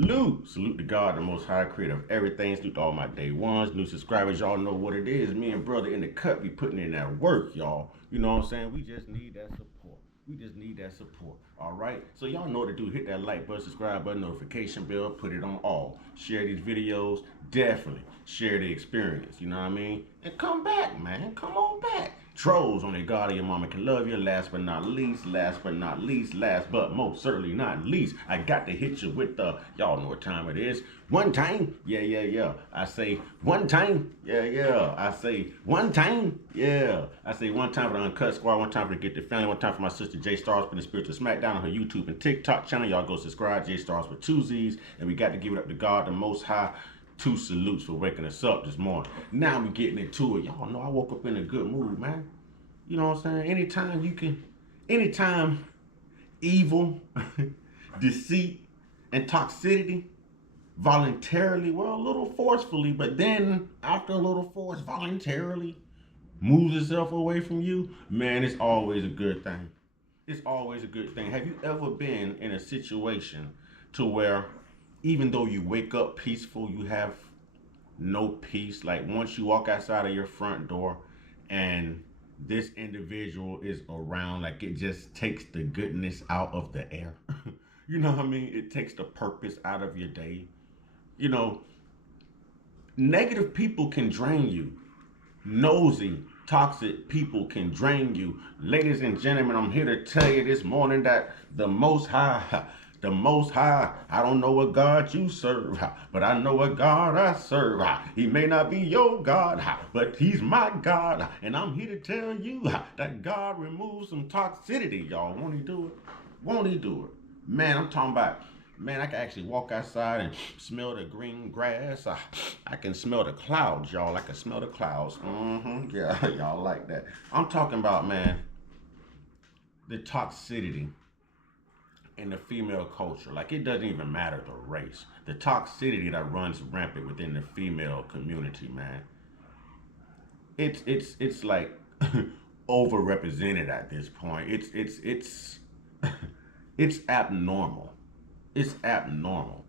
Salute. Salute to God, the most high creator of everything. Salute to all my day ones, new subscribers. Y'all know what it is. Me and brother in the cut be putting in that work, y'all. You know what I'm saying? We just need that support. We just need that support. All right. So y'all know what to do. Hit that like button, subscribe button, notification bell, put it on all. Share these videos. Definitely share the experience. You know what I mean? And come back, man. Come on back. Trolls on their God or your mama can love you. Last but not least, last but not least, last but most certainly not least, I got to hit you with the, y'all know what time it is. One time, yeah, yeah, yeah. I say one time, yeah, yeah. I say one time, yeah. I say one time for the Uncut Squad, one time for the Get the Family, one time for my sister J Stars for the Spiritual Smackdown on her YouTube and TikTok channel. Y'all go subscribe, J Stars with two Z's. And we got to give it up to God, the Most High. Two salutes for waking us up this morning. Now we getting into it. Y'all know I woke up in a good mood, man. You know what I'm saying? Anytime evil, deceit, and toxicity voluntarily, well, a little forcefully, but then after a little force, voluntarily moves itself away from you, man, it's always a good thing. It's always a good thing. Have you ever been in a situation to where even though you wake up peaceful, you have no peace? Like once you walk outside of your front door and this individual is around, like it just takes the goodness out of the air. You know what I mean? It takes the purpose out of your day. You know, negative people can drain you. Nosy, toxic people can drain you. Ladies and gentlemen, I'm here to tell you this morning that the Most High, I don't know what God you serve, but I know what God I serve. He may not be your God, but he's my God. And I'm here to tell you that God removes some toxicity, y'all. Won't he do it? Won't he do it? Man, I'm talking about, man, I can actually walk outside and smell the green grass. I can smell the clouds, y'all. I can smell the clouds. Yeah, y'all like that. I'm talking about, man, the toxicity in the female culture. Like it doesn't even matter the race. The toxicity that runs rampant within the female community, man. It's like overrepresented at this point. It's abnormal. It's abnormal.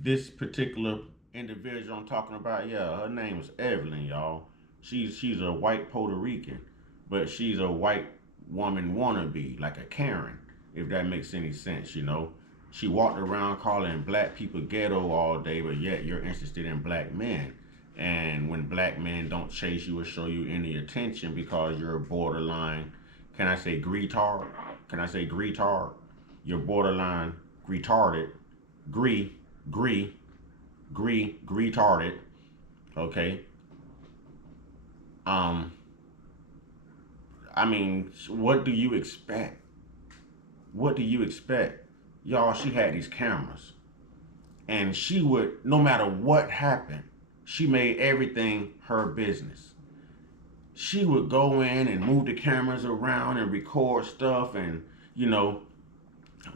This particular individual I'm talking about, yeah, her name is EVELYN, y'all. She's a white Puerto Rican, but she's a white woman wannabe, like a Karen, if that makes any sense, you know. She walked around calling black people ghetto all day, but yet you're interested in black men. And when black men don't chase you or show you any attention because you're borderline, can I say greetard? Can I say greetard? You're borderline retarded, retarded, okay? I mean, what do you expect? What do you expect? Y'all, she had these cameras. And she would, no matter what happened, she made everything her business. She would go in and move the cameras around and record stuff. And, you know,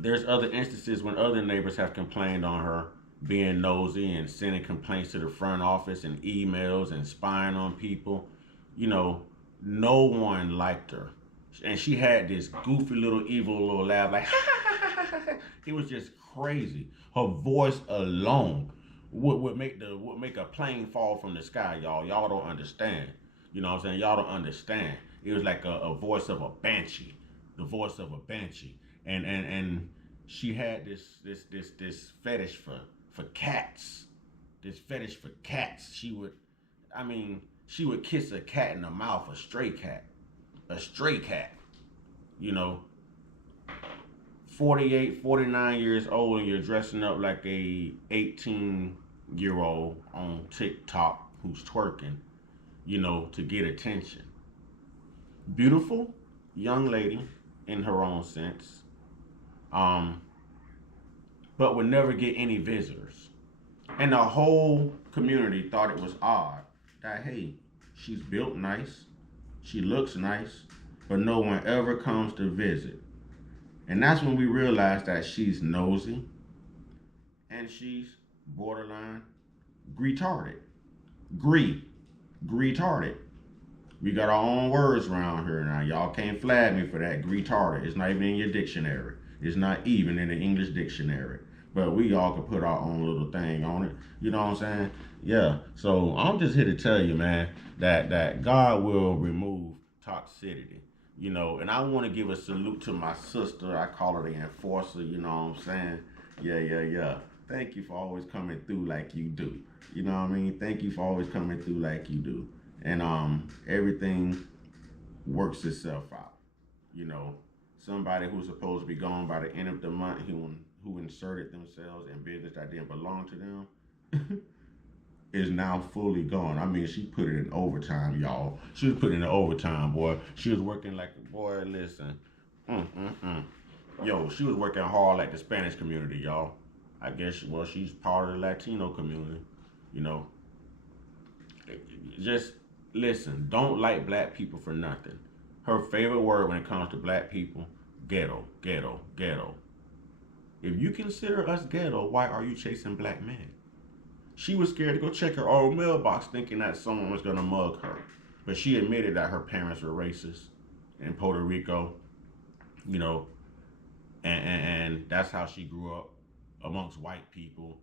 there's other instances when other neighbors have complained on her being nosy and sending complaints to the front office and emails and spying on people. You know, no one liked her. And she had this goofy little evil little laugh, like it was just crazy. Her voice alone would make a plane fall from the sky, y'all. Y'all don't understand. You know what I'm saying? Y'all don't understand. It was like a voice of a banshee. The voice of a banshee. And she had this fetish for cats. This fetish for cats. She would kiss a cat in the mouth, a stray cat. A stray cat, you know, 48, 49 years old, and you're dressing up like a 18-year-old on TikTok who's twerking, you know, to get attention. Beautiful young lady in her own sense, but would never get any visitors. And the whole community thought it was odd that, hey, she's built nice, she looks nice, but no one ever comes to visit. And that's when we realized that she's nosy and she's borderline retarded. Retarded. We got our own words around here now. Y'all can't flag me for that. Retarded. It's not even in your dictionary. It's not even in the English dictionary. but we all can put our own little thing on it. You know what I'm saying? Yeah. So I'm just here to tell you, man, that God will remove toxicity. You know, and I want to give a salute to my sister. I call her the enforcer. You know what I'm saying? Yeah, yeah, yeah. Thank you for always coming through like you do. You know what I mean? Thank you for always coming through like you do. And everything works itself out. You know, somebody who's supposed to be gone by the end of the month, who inserted themselves in business that didn't belong to them, is now fully gone. I mean, she put it in overtime, y'all. She was putting in overtime, boy. She was working like a boy. Listen, mm, mm, mm. Yo, she was working hard like the Spanish community, y'all. I guess well, she's part of the Latino community. You know, just listen. Don't like black people for nothing. Her favorite word when it comes to black people, ghetto, ghetto, ghetto. If you consider us ghetto, why are you chasing black men? She was scared to go check her old mailbox thinking that someone was going to mug her. But she admitted that her parents were racist in Puerto Rico, you know, and that's how she grew up amongst white people.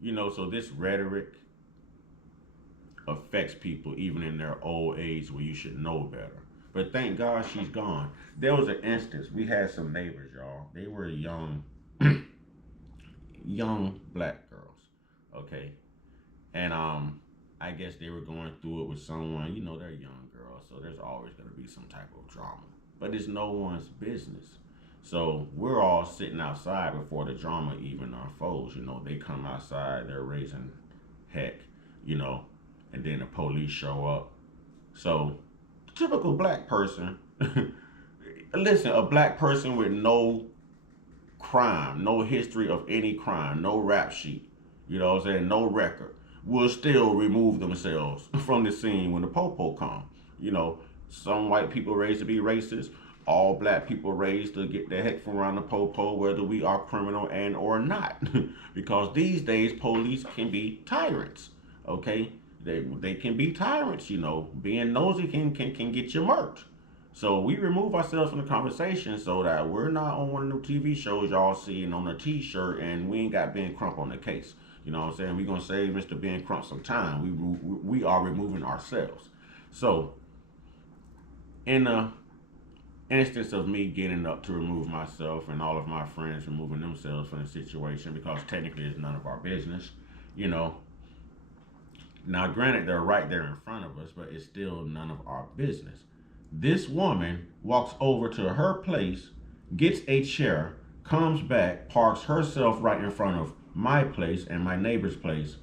You know, so this rhetoric affects people even in their old age where you should know better. But thank God she's gone. There was an instance, we had some neighbors, y'all. They were young, young black girls, okay? And I guess they were going through it with someone. You know, they're young girls, so there's always going to be some type of drama. But it's no one's business. So we're all sitting outside before the drama even unfolds. You know, they come outside, they're raising heck, you know, and then the police show up. So, typical black person, listen, a black person with no crime, no history of any crime, no rap sheet, you know what I'm saying, no record, will still remove themselves from the scene when the popo come. You know, some white people raised to be racist, all black people raised to get the heck from around the popo, whether we are criminal and or not. Because these days, police can be tyrants, okay? They can be tyrants, you know. Being nosy can get you murked. So we remove ourselves from the conversation so that we're not on one of the TV shows y'all seeing on a T-shirt, and we ain't got Ben Crump on the case. You know what I'm saying? We're gonna save Mr. Ben Crump some time. We are removing ourselves. So in the instance of me getting up to remove myself and all of my friends removing themselves from the situation because technically it's none of our business, you know. Now, granted, they're right there in front of us, but it's still none of our business. This woman walks over to her place, gets a chair, comes back, parks herself right in front of my place and my neighbor's place,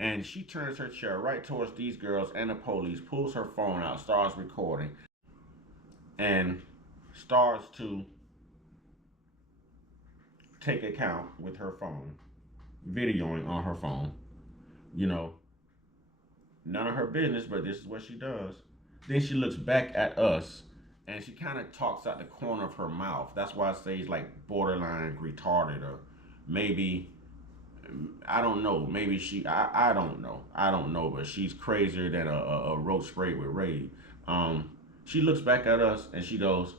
and she turns her chair right towards these girls and the police, pulls her phone out, starts recording, and starts to take account with her phone, videoing on her phone, you know, none of her business, but this is what she does. Then she looks back at us and she kind of talks out the corner of her mouth. That's why I say it's like borderline retarded, or maybe, I don't know. Maybe I don't know. I don't know, but she's crazier than a roach sprayed with Raid. She looks back at us and she goes,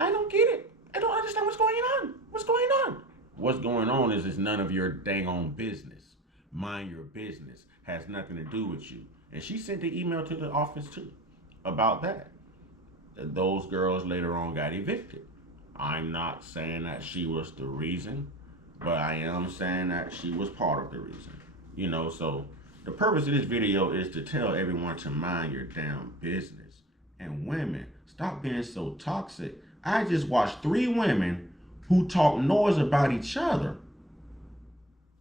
I don't get it. I don't understand what's going on. What's going on? What's going on is it's none of your dang on business. Mind your business. Has nothing to do with you. And she sent the email to the office too about that. Those girls later on got evicted. I'm not saying that she was the reason, but I am saying that she was part of the reason. You know, so the purpose of this video is to tell everyone to mind your damn business. And women, stop being so toxic. I just watched 3 women who talk noise about each other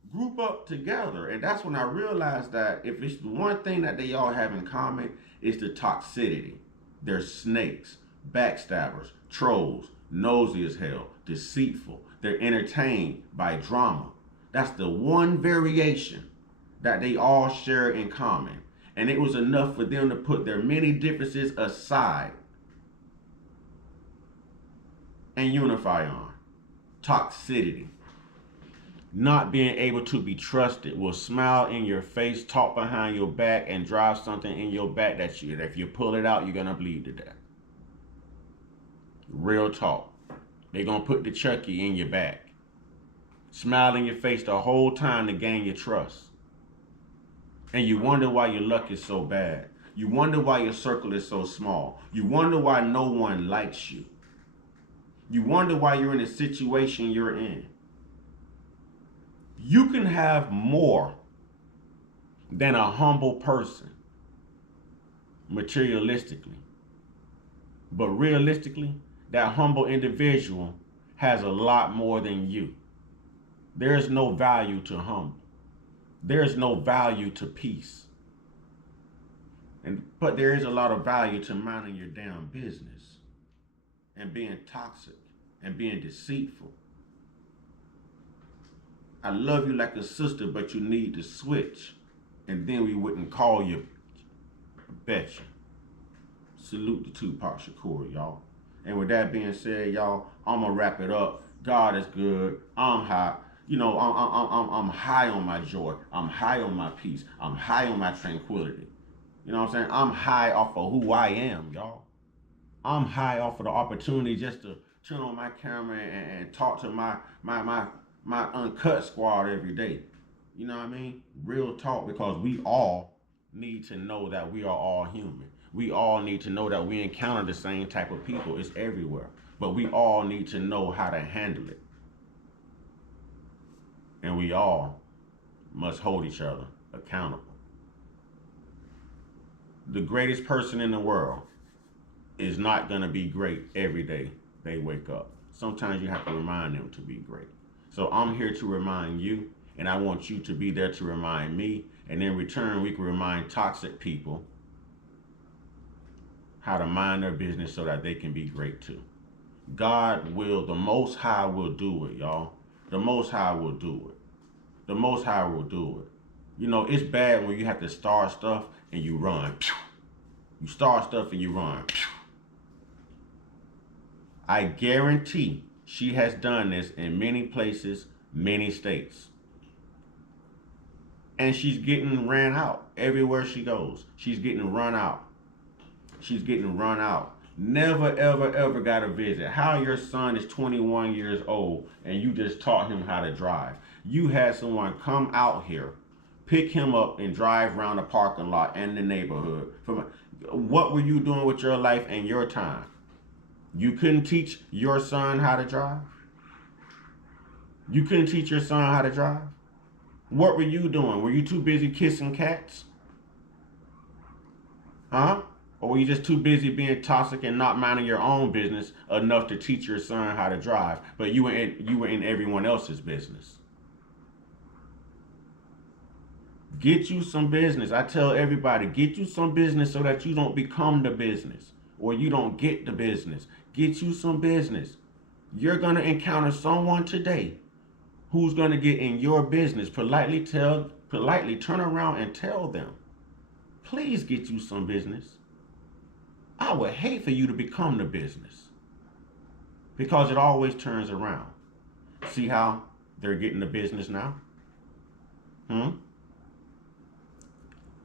group up together, and that's when I realized that if it's the one thing that they all have in common, is the toxicity. They're snakes, backstabbers, trolls, nosy as hell, deceitful. They're entertained by drama. That's the one variation that they all share in common, and it was enough for them to put their many differences aside and unify on toxicity. Not being able to be trusted, will smile in your face, talk behind your back, and drive something in your back that if you pull it out, you're gonna bleed to death. Real talk. They're gonna put the Chucky in your back. smile in your face the whole time to gain your trust. And you wonder why your luck is so bad. You wonder why your circle is so small. You wonder why no one likes you. You wonder why you're in the situation you're in. You can have more than a humble person, materialistically. But realistically, that humble individual has a lot more than you. There is no value to humble. There is no value to peace. But there is a lot of value to minding your damn business and being toxic and being deceitful. I love you like a sister, but you need to switch. And then we wouldn't call you betcha. Salute to Tupac Shakur, y'all. And with that being said, y'all, I'm gonna wrap it up. God is good. I'm high. You know, I'm high on my joy. I'm high on my peace. I'm high on my tranquility. You know what I'm saying? I'm high off of who I am, y'all. I'm high off of the opportunity just to turn on my camera and talk to my Uncut squad every day. You know what I mean? Real talk, because we all need to know that we are all human. We all need to know that we encounter the same type of people. It's everywhere. But we all need to know how to handle it. And we all must hold each other accountable. The greatest person in the world is not going to be great every day they wake up. Sometimes you have to remind them to be great. So I'm here to remind you, and I want you to be there to remind me. And in return, we can remind toxic people how to mind their business so that they can be great too. God will, the Most High will do it, y'all. The Most High will do it. The Most High will do it. You know, it's bad when you have to start stuff and you run. You start stuff and you run. I guarantee she has done this in many places, many states. And she's getting ran out everywhere she goes. She's getting run out. She's getting run out. Never, ever, ever got a visit. How your son is 21 years old and you just taught him how to drive. You had someone come out here, pick him up and drive around the parking lot and the neighborhood. What were you doing with your life and your time? You couldn't teach your son how to drive? You couldn't teach your son how to drive? What were you doing? Were you too busy kissing cats? Huh? Or were you just too busy being toxic and not minding your own business enough to teach your son how to drive, but you were in everyone else's business? Get you some business. I tell everybody, get you some business so that you don't become the business or you don't get the business. Get you some business. You're going to encounter someone today who's going to get in your business. Politely turn around and tell them, please get you some business. I would hate for you to become the business, because it always turns around. See how they're getting the business now?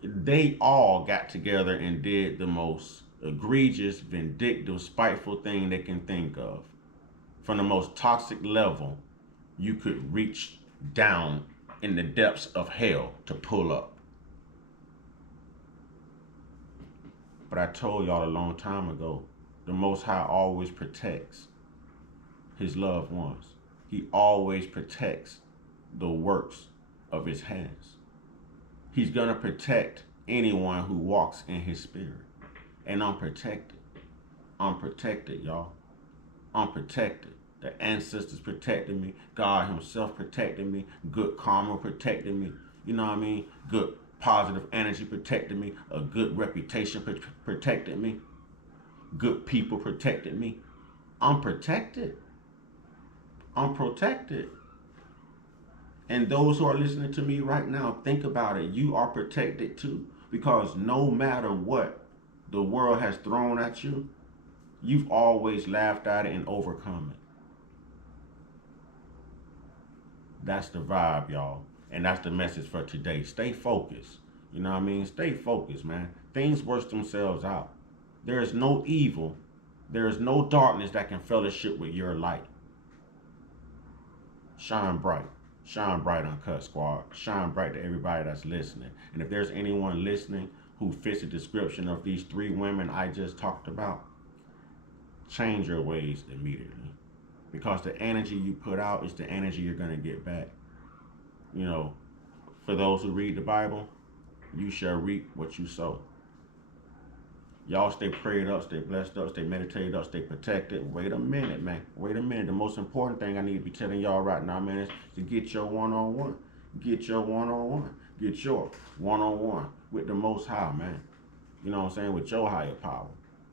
They all got together and did the most egregious, vindictive, spiteful thing they can think of. From the most toxic level you could reach down in the depths of hell to pull up. But I told y'all a long time ago, the Most High always protects his loved ones. He always protects the works of his hands. He's going to protect anyone who walks in his spirit. And I'm protected. I'm protected, y'all. I'm protected. The ancestors protected me. God himself protected me. Good karma protected me. You know what I mean? Good positive energy protected me. A good reputation protected me. Good people protected me. I'm protected. I'm protected. And those who are listening to me right now, think about it. You are protected too. Because no matter what the world has thrown at you, you've always laughed at it and overcome it. That's the vibe, y'all. And that's the message for today. Stay focused. You know what I mean? Stay focused, man. Things work themselves out. There is no evil. There is no darkness that can fellowship with your light. Shine bright. Shine bright, Uncut Squad. Shine bright to everybody that's listening. And if there's anyone listening who fits the description of these three women I just talked about, change your ways immediately. Because the energy you put out is the energy you're going to get back. You know, for those who read the Bible, you shall reap what you sow. Y'all stay prayed up, stay blessed up, stay meditated up, stay protected. Wait a minute, man. Wait a minute. The most important thing I need to be telling y'all right now, man, is to get your one-on-one. Get your one-on-one. Get your one-on-one with the Most High, man. You know what I'm saying? With your higher power.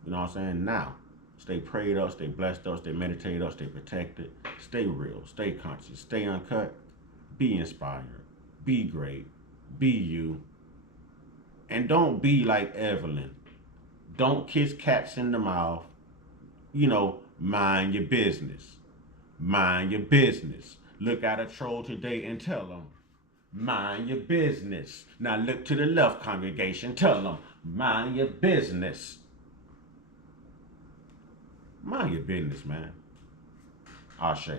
You know what I'm saying? Now, stay prayed up, stay blessed up, stay meditated up, stay protected. Stay real, stay conscious, stay uncut. Be inspired. Be great. Be you. And don't be like EVELYN. Don't kiss cats in the mouth. You know, mind your business. Mind your business. Look at a troll today and tell them, mind your business. Now look to the left, congregation. Tell them, mind your business. Mind your business, man. Ashe.